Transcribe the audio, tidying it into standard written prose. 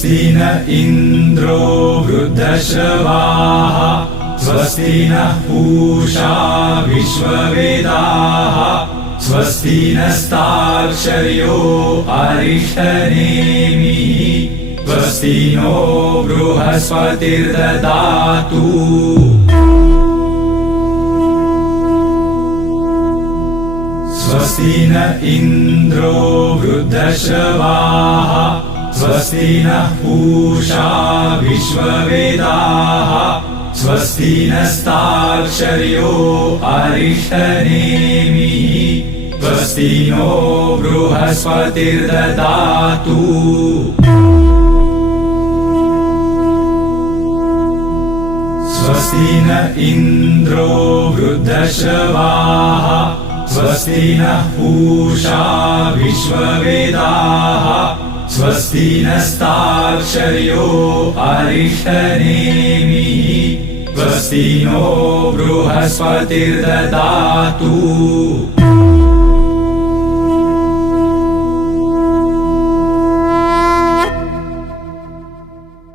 स्वस्ति न इन्द्रो वृद्धश्रवाः स्वस्ति नः पूषा विश्ववेदाः स्वस्ति नस्ताक्षर्यो अरिष्टनेमिः स्वस्ति नो बृहस्पतिर्ददातु। स्वस्ति न इन्द्रो वृद्धश्रवाः स्वस्ति नः पूषा विश्ववेदाः स्वस्ति नस्ताक्षर्यो अरिष्टनेमिः स्वस्ति नो बृहस्पतिर्ददातु। स्वस्ति न इन्द्रो वृद्धश्रवाः स्वस्ति नः पूषा विश्ववेदाः स्वस्ति नस्ताक्षर्यो अरिष्टनेमिः स्वस्ति नो बृहस्पतिर्ददातु।